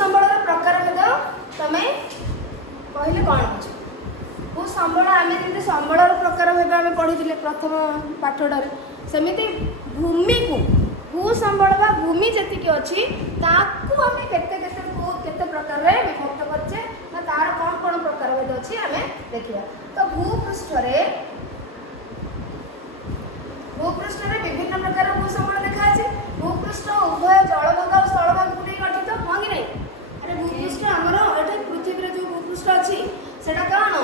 भूसंबलर प्रकार भेद तमें कहले कौन बुझ भूसंबल आम जमी संबलर प्रकार भेद आम पढ़ी प्रथम पाठटार सेमती भूमि को भूसंबल बा भूमि जी अच्छी ताकू आम केते प्रकार विभक्त करछे ना तार कौन कौन प्रकार भेद अच्छी आम देखिया। तो भूपृष्ठ विभिन्न प्रकार भूसंबल देखा भूपृष्ठ उभय जलभाग और स्थलभाग को गठित हाँ कि नहीं। अरे भूपृष्ठ आमर ये पृथ्वी जो भूपृष्ठ अच्छी से कौन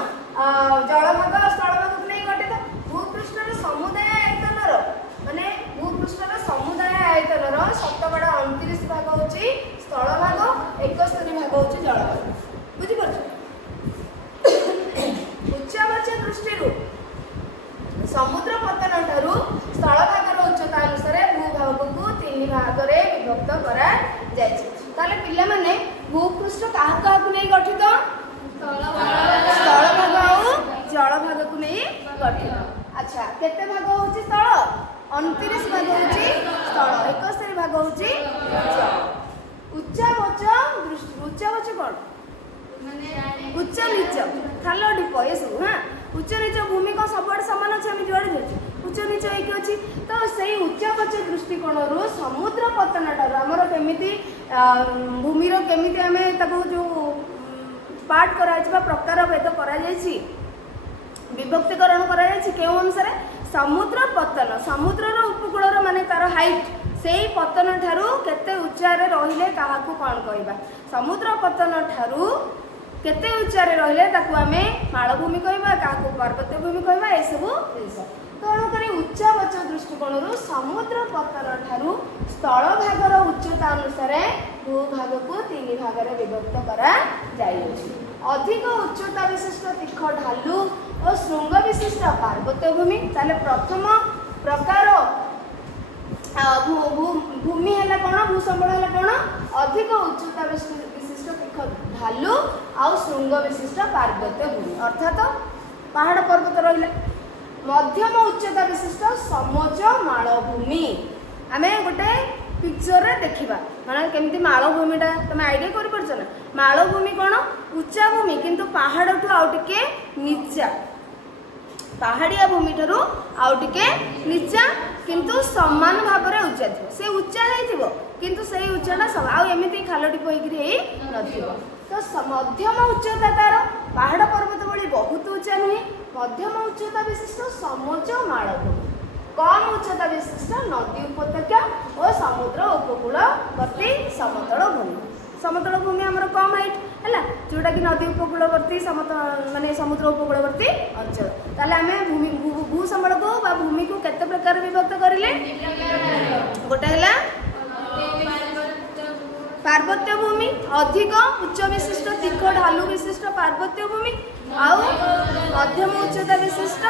जलभाग और स्थलभाग को नहीं गठित। भूपृष्ठर समुदाय आयतनर माने भूपृष्ठर समुदाय आयतनर 29 भाग हूँ स्थलभाग 71 भाग हूँ जलभाग बुझिपार। उच्चावाच दृष्टि समुद्र पतन ठारू स्थल भागर उच्चता अनुसार भूभाग को 3 भाग में विभक्त करा जाए। पिला माने भूपृष्ठ क्या नहीं गठित स्थल भाग और जल भाग को नहीं गठित। अच्छा केते भाग हूँ स्थल 29 भाग हूँ स्थल 71 भाग हूँ उच्चावाच दृष्टि। उच्चावाच कौन उच्च नीच खाल ढीप ये सब हाँ उच्च नीच भूमि को सब सामान अच्छे आम जुआड़े जाऊँ उच्च नीच एक अच्छी। तो से उच्चावाच दृष्टिकोण समुद्र पतन ठार आमर केमी भूमि केमी आम जो पार्ट कर प्रकार भेद कर विभक्तिकरण कर अनुसार समुद्र पतन समुद्र उपकूल माने तार हाइट से पतन ठारू केते उच्चारे रहिले काहाकू कौन कहबा समुद्र पतन ठारू केते उच्चारे रहिले ताकू आमे मालभूमि कहबा काहाकू पर्वत भूमि कहबा ए सब जिनिस। तेणुक उच्चावाच दृष्टिकोण समुद्र पतन ठारू स्थल भागर उच्चता अनुसार भूभाग को 3 भाग में विभक्त करा जाइछि। अधिक उच्चता विशिष्ट तीख ढालू और श्रृंग विशिष्ट पार्वत्य भूमि। ताले प्रथम प्रकार भूमि है कौन भूसंबल है कौन अधिक उच्चता विशिष्ट तीख ढालू आउ श्रृंग विशिष्ट पार्वत्य भूमि अर्थात पहाड़ पर्वत रहा। मध्यम उच्चता विशिष्ट समोज मालभूमि आम गोटे पिक्चर रे देखा माने केमती मालभूमिटा तुम आइडिया कर मालभूमि कौन उच्चा भूमि किंतु पहाड़ ठू आउ टिके नीचा पहाड़िया भूमि ठारू आउ टिके नीचा किंतु समान भाव में उच्चा थी से उच्चा है किंतु से उच्चाटा सब आमती खाल टिप हो तो मध्यम उच्चता तार पहाड़ पर्वत भली बहुत उच्चा नुहे मध्यम उच्चता विशिष्ट समोच्च मालभूमि कम उच्चता विशिष्ट नदी उपत्यका और समुद्र उपकूलवर्ती समतल भूमि आमर कम हाइट है जोटा कि नदी उपकूलवर्ती माने समुद्र उपकूलवर्ती अंचल ताले आमे भूमि भूसंबल को बा भूमि को केते प्रकार विभक्त करिले गोटे है पार्वत्य भूमि अधिक उच्च विशिष्ट तीख ढालू विशिष्ट पार्वत्य भूमि आउ मध्यम उच्चता विशिष्ट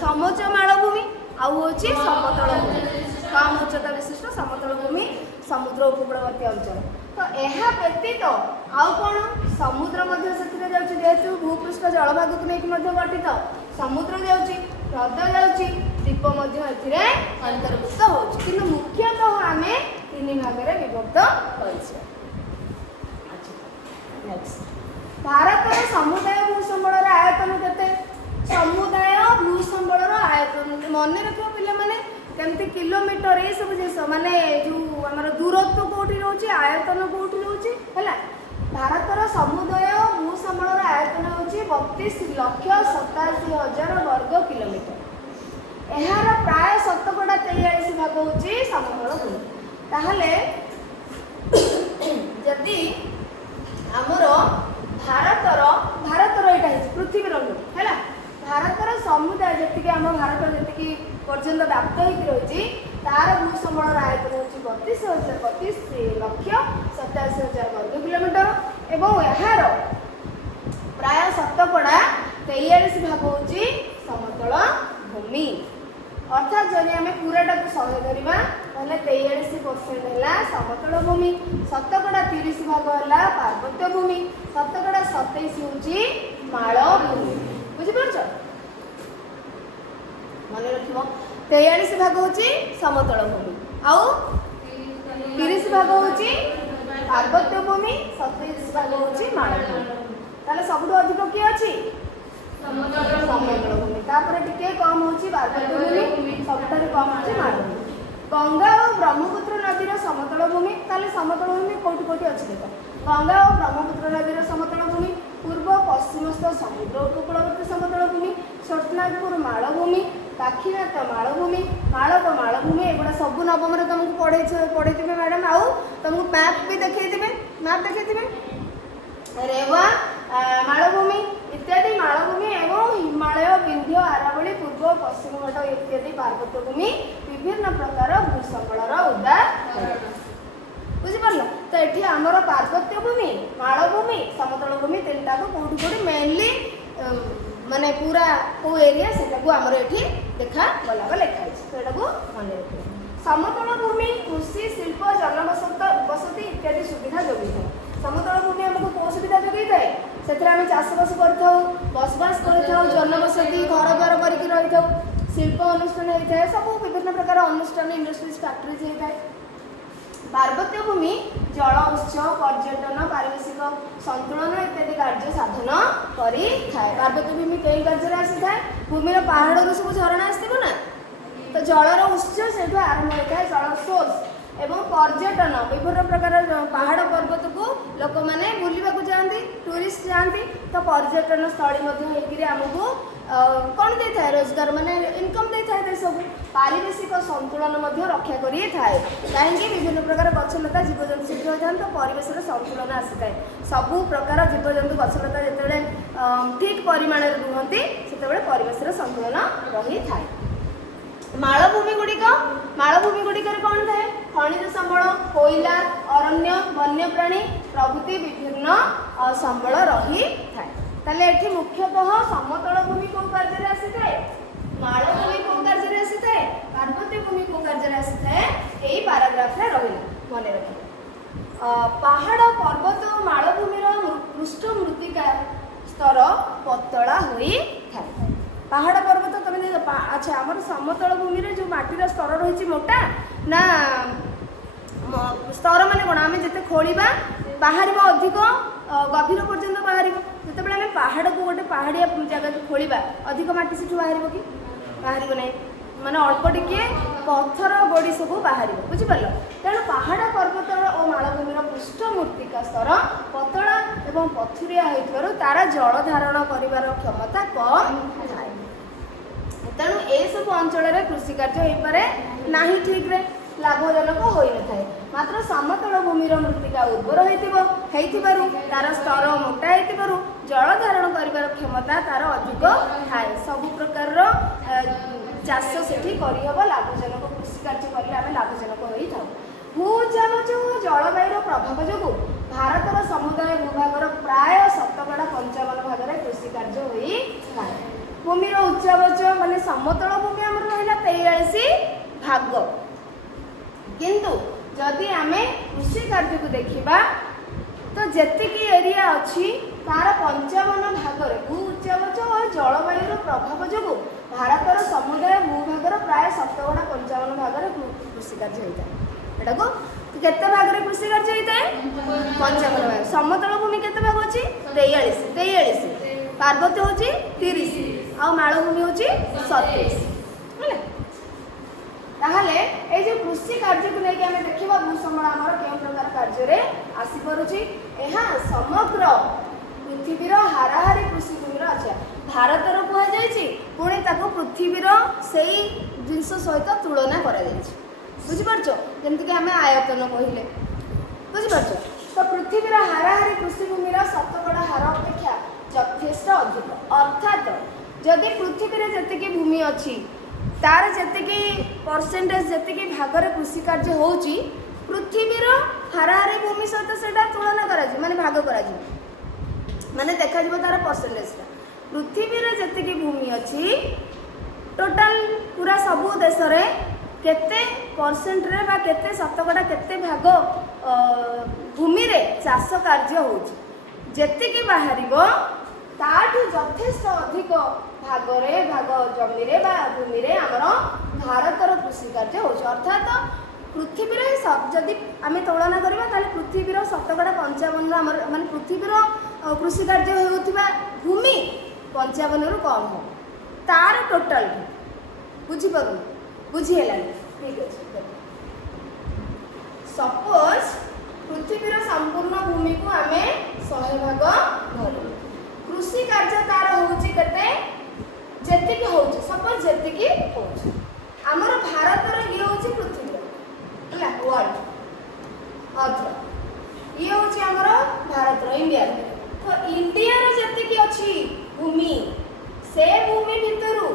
समोच्च मालभूमि आउ होची समतल भूमि कम उच्चता विशिष्ट समतल भूमि समुद्र उपकूलवर्ती अंचल। तो यह व्यतीत आउ कौन समुद्र जेहेतु भूपृष्ठ जलभाग को लेकिन गठित समुद्र जाऊँगी ह्रद जाऊँगी द्वीप अंतर्भुक्त होती मुख्यतः आम 3 भाग में विभक्त कर। भारत समुदाय भूसंबल आयतन केते समुदाय भूसंबल आयतन मन रखो पिला माने केमती किलोमीटर ये सब जिस माने जो आमर दूरत्व कौटी रोचे आयतन कौटी रोचे है भारतर समुदाय भूसंबल आयतन हूँ 32,87,000 वर्ग किलोमीटर यार प्राय 43 भाग हूँ समतल भूमि। ताहले जदि आमर भारतर यहाँ पृथ्वी है भारतर समुदाय जी आम भारत जी पर्यटन व्याप्त होती तार भूसंबल आयतन हूँ 32,87,000 वर्ग किलोमीटर एवं यार प्राय 43 भाग हूँ समतल भूमि अर्थात जदि आम पूराटा को 100 धरवा ना 43% है समतल भूमि 30 भाग है पार्वत्य भूमि 27 हूँ मालभूमि बुझीपार मन रख 43 भाग हूँ समतल भूमि आउ 30 भाग हूँ पार्वत्य भूमि 27% होची मालभूमि ताले सबुठु अधिक किए अछि समतल भूमि तापर टिके कम होची पार्वत्य भूमि सबठारु कम होची मालभूमि गंगा और ब्रह्मपुत्र नदीर समतल भूमि ताले समतल भूमि कोठी कोठी अछि देखो गंगा और ब्रह्मपुत्र नदीर समतल भूमि पूर्व पश्चिमस्थ समुद्र उपकूलवर्ती समतल भूमि छोटनागपुर मालभूमि काखीनाथ मालभूमि मालक मालभूमि एगुड़ा सब नवम तुमको पढ़े मैडम आउ तुमको मैप भी देखते रेवा मालभूमि इत्यादि मालभूमि एवं हिमालय विंध्य आरावली पूर्व पश्चिम घाट इत्यादि पार्वत्य भूमि विभिन्न प्रकार भूसंबलर उदाहरण बुझिपार तो ये आमर पार्वत्य भूमि मालभूमि समतल भूमि तीनटा को कौटी कौटी मेनली माने पूरा को एरिया से आमर ये देखा गला लिखाई से मन रखिए समतल भूमि कृषि शिल्प जनबसति इत्यादि सुविधा जोगी था समतल भूमि आमको कौ सुविधा जोगी थाए से चाषबास कर बसबास कर जनबसति घर द्वार करके रही था शिल्प अनुष्ठान होता है सब विभिन्न प्रकार अनुष्ठान इंडस्ट्रीज फैक्ट्रीज होता है पार्वत्य भूमि जल उत्स पर्यटन पारिवेशिक संतुलन इत्यादि कार्य साधन करी थाए पार्वत्य भूमि कई कार्य आसी था भूमिर पहाड़ सब झरणा आसो ना तो जलर उत्स से आरंभ होता है जल सोर्स एवं पर्यटन विभिन्न प्रकार पहाड़ पर्वत को लोक मैंने बुलवाक जाती टूरिस्ट जाती तो पर्यटन स्थली आमको कौन दे था रोजगार माने इनकम दे था देश को पारिवेशिक संतुलन रक्षा करी थाए कहीं विभिन्न प्रकार गछलता जीवजंतु शीघ्र होता तो परिवेश संतुलन आसी था सबू प्रकार जीवजंतु गछलता जिते ठीक परिमाण रुहति से परिवेश संतुलन रही था मालभूमि गुड़िक कौन थाए खनिज संबल कोयला अरण्य वन्यप्राणी प्रभृति विभिन्न संबल रही थाए ताले एठी मुख्यतः समतल भूमि को कार्य आसी थाए मालभूमि को कार्य आसी थाए पार्वत्य भूमि को कार्य आसी थाए एही पैराग्राफ रे रहिला मने रखिए पहाड़ पर्वत और मालभूमिर पृष्ठ मृत्तिका स्तर पतला होई थाए पहाड़ पर्वत तुम अच्छा आम समतल भूमि जो माटीर स्तर रही मोटा ना स्तर मान कौन आम जिते खोलिबा बाहर अधिक गभीर पर्यंत बाहर जिते आम पहाड़ को गोटे पहाड़िया जगह खोलिबा अधिक माटी से बाहर कि बाहर ना माने अल्प टिके पत्थर गोड़ी सब बाहर बुझिपार तेणु पहाड़ पर्वत और मालभूमिर पृष्ठ मृत्तिका स्तर पतला एवं पथुरिया होइथिबारु तारा जल धारण करिवार क्षमता कम थाए तेणु ए सब अंचल कृषि कार्य हो पारे नाही ठीक रे लाभजनक हो न थाए मात्र समतल भूमिर मृत्तिका उर्वर होइथिबारु तार स्तर मोटा होइथिबारु जल धारण करिवार क्षमता तार अधिक थाए सब प्रकार चाष सेठी करहब लाभजनक कृषि कार्य कले आम लाभजनक होई थाउ भूचामच और जलवायुर प्रभाव जो भारतर समुदाय भूभागर प्राय 55% कृषि कार्य होई थाए भूमिर उच्चावच माने समतल भूमि आमर रहिला 43 भाग किंतु जदि आमे कृषि कार्य को देखिबा तो जेतिकी एरिया अच्छी तार 55 भाग भू उच्चावच और जलवायुर प्रभाव जो भारतर समुदाय भूभागर प्राय 55 भाग कृषि कार्य होता है एटा को केते भाग रे कृषि कार्य होता है 55 भाग समतल भूमि केते भाग अछि 43 पार्वत्य होची 30 आ मालभूमि होची 37 हेले ताहले ए जे कृषि कार्य को लेके हमें देखिबा भूसंबल हमर केम प्रकार कार्य रे आसी परुची एहा समग्र पृथ्वीर हाराहारी कृषि भूमिर अच्छा भारतर कह जायछि पुणी ताको पृथ्वीर सेही जिंस सहित तुलना करा जायछि बुझि परछो जेंति कि हमें आयतन कहिले बुझि परछो तो पृथ्वीर हाराहारी कृषि भूमिर शतकड़ा हार अपेक्षा यथेष्ट अधिक अर्थात जदि पृथ्वी जेतिकी भूमि अच्छी तार जेतिकी परसेंटेज जेतिकी भाग रे कृषि कार्य होउची पृथ्वीर हाराहारी भूमि सहित सेटा तुलना करा माने भाग करा माने देखा जिवो तार परसेंटेज पृथ्वीर जेतिकी भूमि अच्छी टोटाल पूरा सबु देश रे केते परसेंट रे बा केते शतकड़ा केते भाग भूमि रे चाष कार्य होउची जेतिकी बाहरिबो ताठू यथेष्ट अधिक भागरे भाग जमी रे बा भूमि रे आमर भारतर कृषि कार्य होउची अर्थात पृथ्वी रे सब जदि आमे तुलना करबा ताले पृथ्वी पृथ्वीर 55 आमर माने पृथ्वीर कृषि कार्य होउथिबा भूमि 55 रु कम हो तार टोटल बुझी पारु बुझी हेला ठीक अछि। सपोज पृथ्वीर संपूर्ण भूमि को आमे 100 भाग धरु कृषि कार्य तार होउची केते जेति की होउची सपोज जेति की होउची हमर भारत रे ये होउची पृथ्वी हला वर्ल्ड अर्थ ये होउची हमर भारत रे इंडिया तो इंडिया रे जेति की अछि भूमि से भूमि भितरु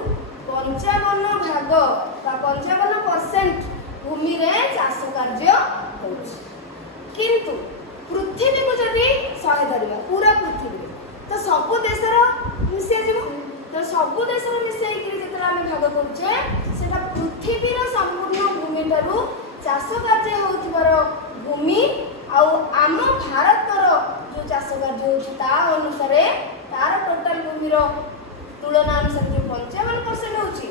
55 भाग बा 55% भूमि रे चाष कार्य होउची किंतु पृथ्वी को जदि 100 धरिबा पूरा पृथ्वी तो सब देशर मिसे जीव तो सब देशर मिसे कि जेतरा हम भाग करछे सेटा पृथ्वीर संपूर्ण भूमि ठारू चाष कार्य होउथिबार भूमि आ आम भारतर जो चाष कार्य होउछि ता अनुसार तार टोटल भूमिर तुलना अनुसार जो 55% होउछि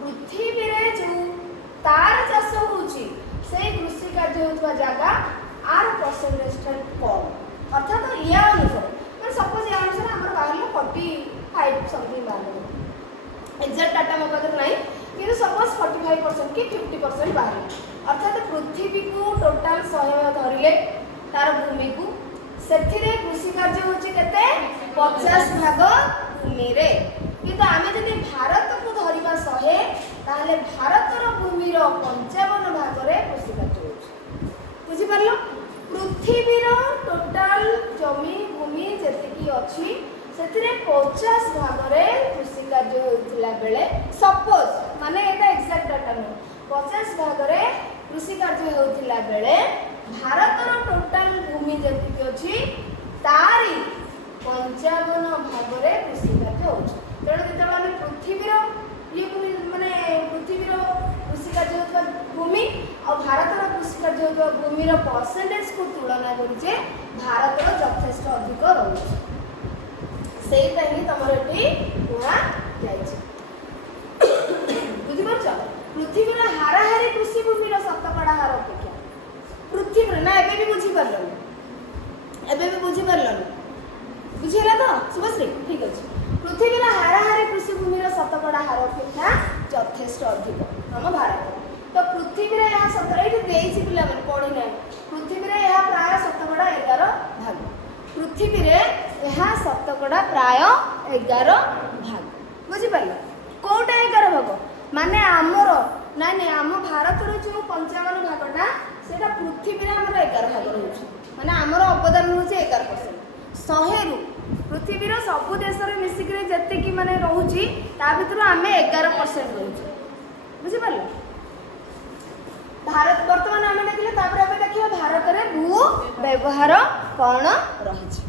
पृथ्वी रे जो तार चाष होउछि से कृषि कार्य होउथबा जागा आर परसेंटेज कम अर्थात या अनुसार मैं सपोज या अनुसार हमर बाहर 45 समथिंग बाहर एग्जैक्ट डाटा मो पास नहीं कि सपोज 45% कि 50% बाहर अर्थात पृथ्वी को टोटल 100 धरिले तार भूमि को सेथिरे कृषि कार्य होछि केते 50 भाग भूमि रे किंतु आमे जदि भारत को धरिबा 100 ताले भारतर भूमिर 55 भाग रे कृषि कार्य होछि बुझि परलो पृथ्वीर टोटल जमी भूमि जेतिकी अछि सेथिरे 50 भाग रे कृषि कार्य होइथिला बेले सपोज माने एटा एक्जेक्ट डाटा न 50 भाग रे कृषि कार्य होइथिला बेले भारतर टोटल भूमि जेतिकी अछि तारी 55 भाग रे कृषि कार्य होछि तेणु जेतबेला हम पृथ्वीर ये माने पृथ्वीर कृषि कार्य होइथिबा भूमि और भारतर कृषि कार्य होइथिबा भूमिर परसेंटेज को तुलना करिजे भारतर यथेष्ट अधिक रहउछि सेटा ही तमर एटी कुआ जायछि बुझि परछ पृथ्वीर हाराहारी कृषि भूमिर शतकड़ा हार अपेक्षा पृथ्वीर ना एबे भी बुझि परलन बुझिला तो शुभश्री ठीक अछि पृथ्वीर हाराहारी कृषि भूमिर शतकड़ा हार अपेक्षा यथेष्ट अधिक हम भारत तो पृथ्वी रे यह 17 एठी देइछि पिला मन पढि नै पृथ्वी रे यह प्राय शतकड़ा 11 भाग पृथ्वी रे यह शतकड़ा प्राय 11 भाग बुझि परलो कोटा 11 भाग माने हमर ना नै हम भारत रो जो 55 भागटा सेटा पृथ्वी रे हमर 11 भाग रहउछि माने हमर अवदान होछि 11% 100 रु पृथ्वी रो सब देश रे मिसिक रे जत्ते की माने रहउछि ता भितर हमें 11% रहउछि बुझि परलो भारत वर्तमान आम देखिए तापर देखिए भारत में भू व्यवहार कौन रही।